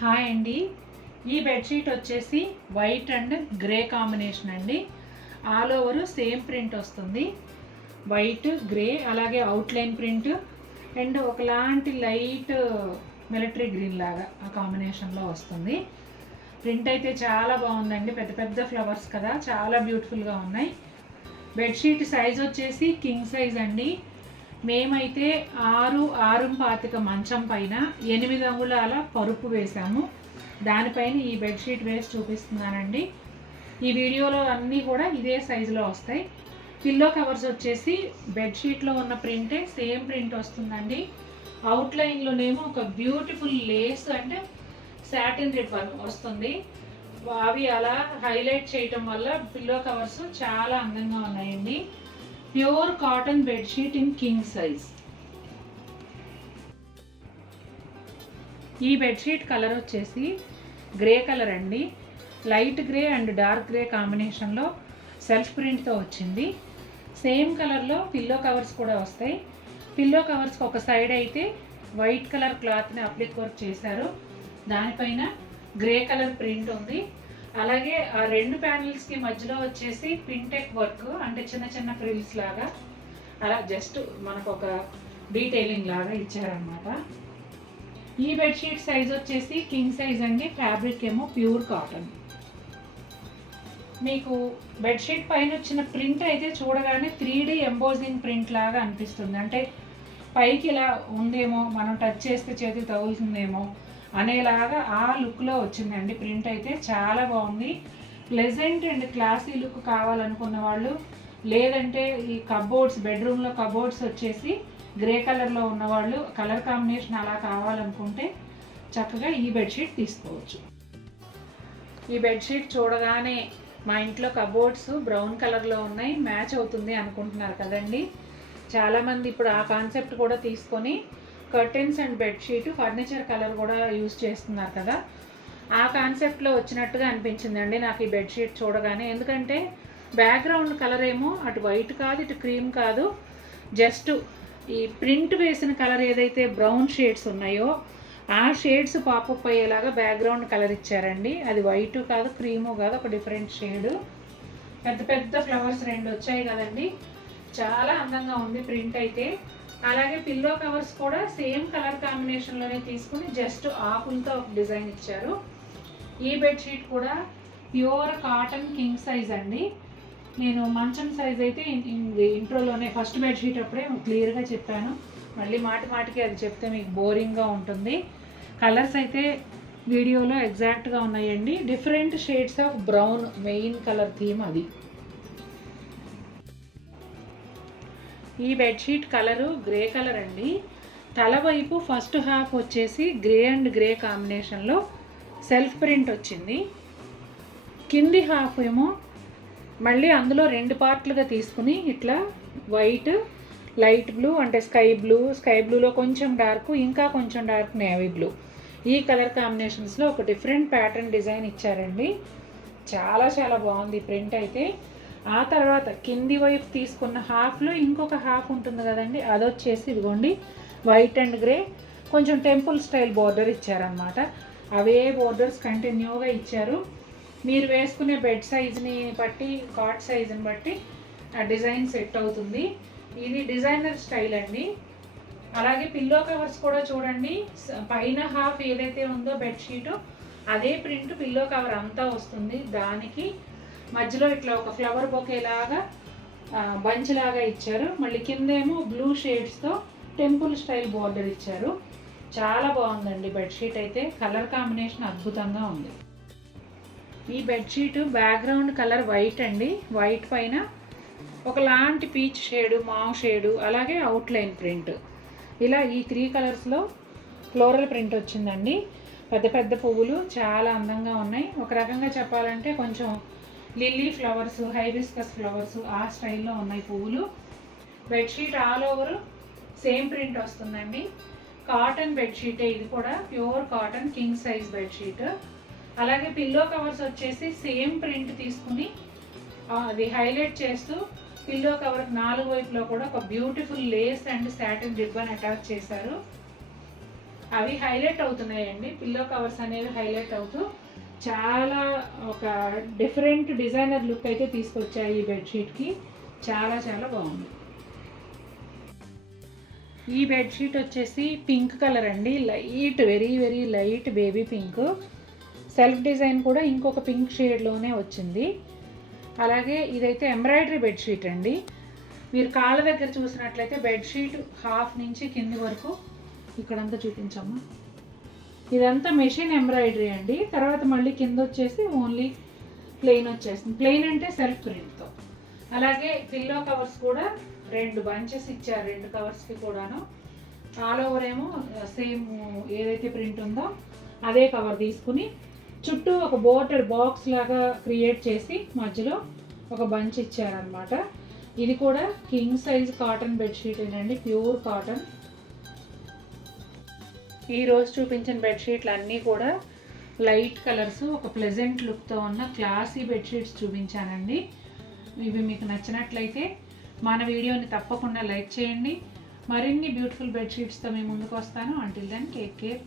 Hi అండి. ఈ bedsheet వచ్చేసి వైట్ అండ్ గ్రే కాంబినేషన్ అండి. ఆల్ ఓవర్ సేమ్ ప్రింట్ వస్తుంది. వైట్ గ్రే అలాగే అవుట్లైన్ ప్రింట్ అండ్ ఒకలాంటి లైట్ మిలిటరీ గ్రీన్ లాగా ఆ కాంబినేషన్లో వస్తుంది. ప్రింట్ అయితే చాలా బాగుందండి. పెద్ద పెద్ద ఫ్లవర్స్ కదా, చాలా బ్యూటిఫుల్గా ఉన్నాయి. బెడ్షీట్ సైజ్ వచ్చేసి కింగ్ సైజ్ అండి. మేమైతే 6.25 మంచం పైన 8 అంగుళాల పరుపు వేసాము. దానిపైన ఈ బెడ్షీట్ వేసి చూపిస్తున్నానండి. ఈ వీడియోలో అన్నీ కూడా ఇదే సైజులో వస్తాయి. పిల్లో కవర్స్ వచ్చేసి బెడ్షీట్లో ఉన్న ప్రింటే సేమ్ ప్రింట్ వస్తుందండి. అవుట్లైన్లోనేమో ఒక బ్యూటిఫుల్ లేస్ అంటే సాటిన్ రిబ్బన్ వస్తుంది. అవి అలా హైలైట్ చేయటం వల్ల పిల్లో కవర్స్ చాలా అందంగా ఉన్నాయండి. Pure cotton bedsheet in king size. ఈ బెడ్షీట్ కలర్ వచ్చేసి గ్రే కలర్ అండి. Light grey and dark grey కాంబినేషన్లో సెల్ఫ్ ప్రింట్తో వచ్చింది. సేమ్ కలర్లో పిల్లో కవర్స్ కూడా వస్తాయి. పిల్లో కవర్స్కి ఒక సైడ్ అయితే వైట్ కలర్ క్లాత్ని అప్లిక్ వర్క్ చేశారు. దానిపైన గ్రే కలర్ ప్రింట్ ఉంది. అలాగే ఆ రెండు ప్యానెల్స్కి మధ్యలో వచ్చేసి పింటెక్ వర్క్ అంటే చిన్న చిన్న ఫ్రిల్స్ లాగా అలా జస్ట్ మనకు ఒక డీటెయిలింగ్ లాగా ఇచ్చారనమాట. ఈ బెడ్షీట్ సైజ్ వచ్చేసి కింగ్ సైజ్ అండి. ఫ్యాబ్రిక్ ఏమో ప్యూర్ కాటన్. మీకు బెడ్షీట్ పైన వచ్చిన ప్రింట్ అయితే చూడగానే 3D ఎంబోజింగ్ ప్రింట్ లాగా అనిపిస్తుంది. అంటే పైకి ఇలా ఉందేమో, మనం టచ్ చేస్తే చేతికి తగులుతుందేమో అనేలాగా ఆ లుక్లో వచ్చిందండి. ప్రింట్ అయితే చాలా బాగుంది. ప్లెజెంట్ అండ్ క్లాసీ లుక్ కావాలనుకున్న వాళ్ళు, లేదంటే ఈ కబోర్డ్స్ బెడ్రూమ్లో కబోర్డ్స్ వచ్చేసి గ్రే కలర్లో ఉన్నవాళ్ళు, కలర్ కాంబినేషన్ అలా కావాలనుకుంటే చక్కగా ఈ బెడ్షీట్ తీసుకోవచ్చు. ఈ బెడ్షీట్ చూడగానే మా ఇంట్లో కబోర్డ్స్ బ్రౌన్ కలర్లో ఉన్నాయి, మ్యాచ్ అవుతుంది అనుకుంటున్నారు కదండి. చాలామంది ఇప్పుడు ఆ కాన్సెప్ట్ కూడా తీసుకొని curtains and bedsheet furniture colour కూడా యూజ్ చేస్తున్నారు కదా. ఆ కాన్సెప్ట్లో వచ్చినట్టుగా అనిపించిందండి నాకు ఈ బెడ్షీట్ చూడగానే. ఎందుకంటే బ్యాక్గ్రౌండ్ కలర్ ఏమో అటు వైట్ కాదు, ఇటు క్రీమ్ కాదు, జస్ట్ ఈ ప్రింట్ వేసిన కలర్ ఏదైతే బ్రౌన్ షేడ్స్ ఉన్నాయో ఆ షేడ్స్ పాపప్ అయ్యేలాగా బ్యాక్గ్రౌండ్ కలర్ ఇచ్చారండి. అది వైటు కాదు, క్రీము కాదు, ఒక డిఫరెంట్ షేడు. పెద్ద పెద్ద ఫ్లవర్స్ 2 వచ్చాయి కదండి. చాలా అందంగా ఉంది ప్రింట్ అయితే. అలాగే పిల్లో కవర్స్ కూడా సేమ్ కలర్ కాంబినేషన్లోనే తీసుకుని జస్ట్ ఆకులతో ఒక డిజైన్ ఇచ్చారు. ఈ బెడ్షీట్ కూడా ప్యూర్ కాటన్ కింగ్ సైజ్ అండి. నేను మంచం సైజ్ అయితే ఇంట్రోలోనే ఫస్ట్ బెడ్షీట్ అప్పుడే క్లియర్గా చెప్పాను. మళ్ళీ మాటి మాటికి అది చెప్తే మీకు బోరింగ్గా ఉంటుంది. కలర్స్ అయితే వీడియోలో ఎగ్జాక్ట్గా ఉన్నాయండి. Different shades of brown main colour theme అది. ఈ బెడ్షీట్ కలరు గ్రే కలర్ అండి. తల వైపు ఫస్ట్ హాఫ్ వచ్చేసి గ్రే అండ్ గ్రే కాంబినేషన్లో సెల్ఫ్ ప్రింట్ వచ్చింది. కింది హాఫ్ ఏమో మళ్ళీ అందులో 2 పార్ట్లుగా తీసుకుని ఇట్లా వైట్, లైట్ బ్లూ అంటే స్కై బ్లూలో కొంచెం డార్క్, ఇంకా కొంచెం డార్క్ నేవీ బ్లూ, ఈ కలర్ కాంబినేషన్స్లో ఒక డిఫరెంట్ ప్యాటర్న్ డిజైన్ ఇచ్చారండి. చాలా చాలా బాగుంది ప్రింట్ అయితే. ఆ తర్వాత కింది వైపు తీసుకున్న హాఫ్లో ఇంకొక హాఫ్ ఉంటుంది కదండి, అదొచ్చేసి ఇదిగోండి వైట్ అండ్ గ్రే కొంచెం టెంపుల్ స్టైల్ బోర్డర్ ఇచ్చారనమాట. అవే బోర్డర్స్ కంటిన్యూగా ఇచ్చారు. మీరు వేసుకునే బెడ్ సైజ్ని బట్టి, కాట్ సైజ్ని బట్టి ఆ డిజైన్ సెట్ అవుతుంది. ఇది డిజైనర్ స్టైల్ అండి. అలాగే పిల్లో కవర్స్ కూడా చూడండి, పైన హాఫ్ ఏదైతే ఉందో బెడ్షీటు అదే ప్రింట్ పిల్లో కవర్ అంతా వస్తుంది. దానికి మధ్యలో ఇట్లా ఒక ఫ్లవర్ బొకే లాగా బంచ్ లాగా ఇచ్చారు. మళ్ళీ కిందేమో బ్లూ షేడ్స్తో టెంపుల్ స్టైల్ బోర్డర్ ఇచ్చారు. చాలా బాగుందండి బెడ్షీట్ అయితే. కలర్ కాంబినేషన్ అద్భుతంగా ఉంది. ఈ బెడ్షీట్ బ్యాక్గ్రౌండ్ కలర్ వైట్ అండి. వైట్ పైన ఒకలాంటి పీచ్ షేడు, మావ్ షేడు, అలాగే అవుట్లైన్ ప్రింట్, ఇలా ఈ 3 కలర్స్లో ఫ్లోరల్ ప్రింట్ వచ్చిందండి. పెద్ద పెద్ద పువ్వులు చాలా అందంగా ఉన్నాయి. ఒక రకంగా చెప్పాలంటే కొంచెం లిల్లీ ఫ్లవర్స్, హైబిస్కస్ ఫ్లవర్స్ ఆ స్టైల్లో ఉన్నాయి పువ్వులు. Bedsheet all over same print వస్తుందండి. కాటన్ బెడ్షీటే ఇది కూడా, pure cotton king size bedsheet. అలాగే పిల్లో కవర్స్ వచ్చేసి సేమ్ ప్రింట్ తీసుకుని అది హైలైట్ చేస్తూ పిల్లో కవర్ 4 వైపులో కూడా ఒక beautiful Lay's and satin ribbon attach చేశారు. అవి హైలైట్ అవుతున్నాయండి. పిల్లో కవర్స్ అనేవి హైలైట్ అవుతూ చాలా ఒక డిఫరెంట్ డిజైనర్ లుక్ అయితే తీసుకొచ్చాయి ఈ బెడ్షీట్కి. చాలా చాలా బాగుంది. ఈ బెడ్షీట్ వచ్చేసి పింక్ కలర్ అండి, light very very light baby pink. Self design కూడా ఇంకొక పింక్ షేడ్లోనే వచ్చింది. అలాగే ఇదైతే ఎంబ్రాయిడరీ బెడ్షీట్ అండి. మీరు కాళ్ళ దగ్గర చూసినట్లయితే బెడ్షీట్ హాఫ్ నుంచి కింది వరకు ఇక్కడంతా చూపించమ్మా. ఇదంతా మెషిన్ ఎంబ్రాయిడరీ అండి. తర్వాత మళ్ళీ కింద వచ్చేసి ఓన్లీ ప్లెయిన్ వచ్చేస్తుంది. ప్లెయిన్ అంటే సెల్ఫ్ ప్రింట్తో. అలాగే పిల్లో కవర్స్ కూడా 2 బంచెస్ ఇచ్చారు, 2 కవర్స్కి కూడాను. ఆల్ ఓవర్ ఏమో సేమ్ ఏదైతే ప్రింట్ ఉందో అదే కవర్ తీసుకుని చుట్టూ ఒక బోర్డర్ బాక్స్ లాగా క్రియేట్ చేసి మధ్యలో ఒక బంచ్ ఇచ్చారనమాట. ఇది కూడా కింగ్ సైజ్ కాటన్ బెడ్షీట్ ఏనండి, ప్యూర్ కాటన్. ఈరోజు చూపించిన బెడ్షీట్లు అన్నీ కూడా లైట్ కలర్స్, ఒక ప్లెజెంట్ లుక్తో ఉన్న క్లాసీ బెడ్షీట్స్ చూపించానండి. ఇవి మీకు నచ్చినట్లయితే మన వీడియోని తప్పకుండా లైక్ చేయండి. మరిన్ని బ్యూటిఫుల్ బెడ్షీట్స్తో మీ ముందుకు వస్తాను. Until then take care.